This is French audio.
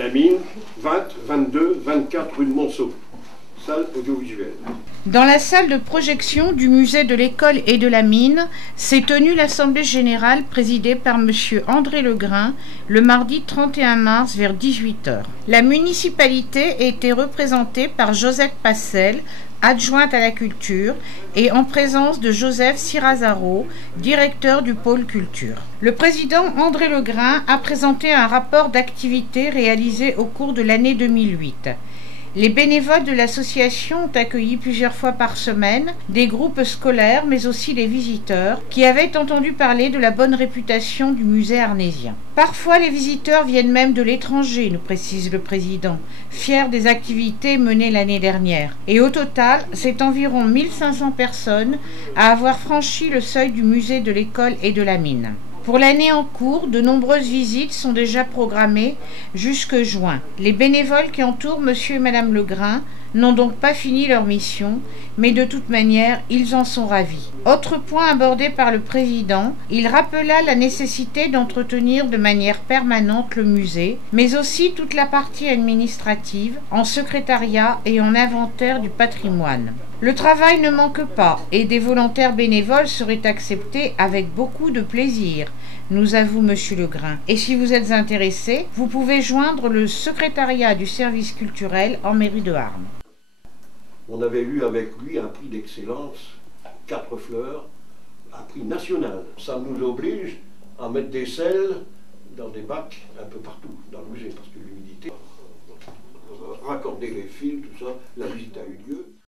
la mine, 20, 22, 24 rue de Monceau. Salle audiovisuelle. Dans la salle de projection du musée de l'école et de la mine s'est tenue l'assemblée générale présidée par M. André Legrain le mardi 31 mars vers 18 h. La municipalité était représentée par Josette Passel, adjointe à la culture, et en présence de Joseph Sirazaro, directeur du pôle culture. Le président André Legrain a présenté un rapport d'activité réalisé au cours de l'année 2008. Les bénévoles de l'association ont accueilli plusieurs fois par semaine des groupes scolaires, mais aussi les visiteurs, qui avaient entendu parler de la bonne réputation du musée arnésien. Parfois, les visiteurs viennent même de l'étranger, nous précise le président, fier des activités menées l'année dernière. Et au total, c'est environ 1500 personnes à avoir franchi le seuil du musée de l'école et de la mine. Pour l'année en cours, de nombreuses visites sont déjà programmées jusque juin. Les bénévoles qui entourent Monsieur et Madame Legrain n'ont donc pas fini leur mission, mais de toute manière, ils en sont ravis. Autre point abordé par le président, il rappela la nécessité d'entretenir de manière permanente le musée, mais aussi toute la partie administrative, en secrétariat et en inventaire du patrimoine. Le travail ne manque pas et des volontaires bénévoles seraient acceptés avec beaucoup de plaisir, nous avoue Monsieur Legrain. Et si vous êtes intéressé, vous pouvez joindre le secrétariat du service culturel en mairie de Armes. On avait eu avec lui un prix d'excellence, 4 fleurs, un prix national. Ça nous oblige à mettre des sels dans des bacs un peu partout dans le musée, parce que l'humidité, raccorder les fils, tout ça, la visite a eu lieu.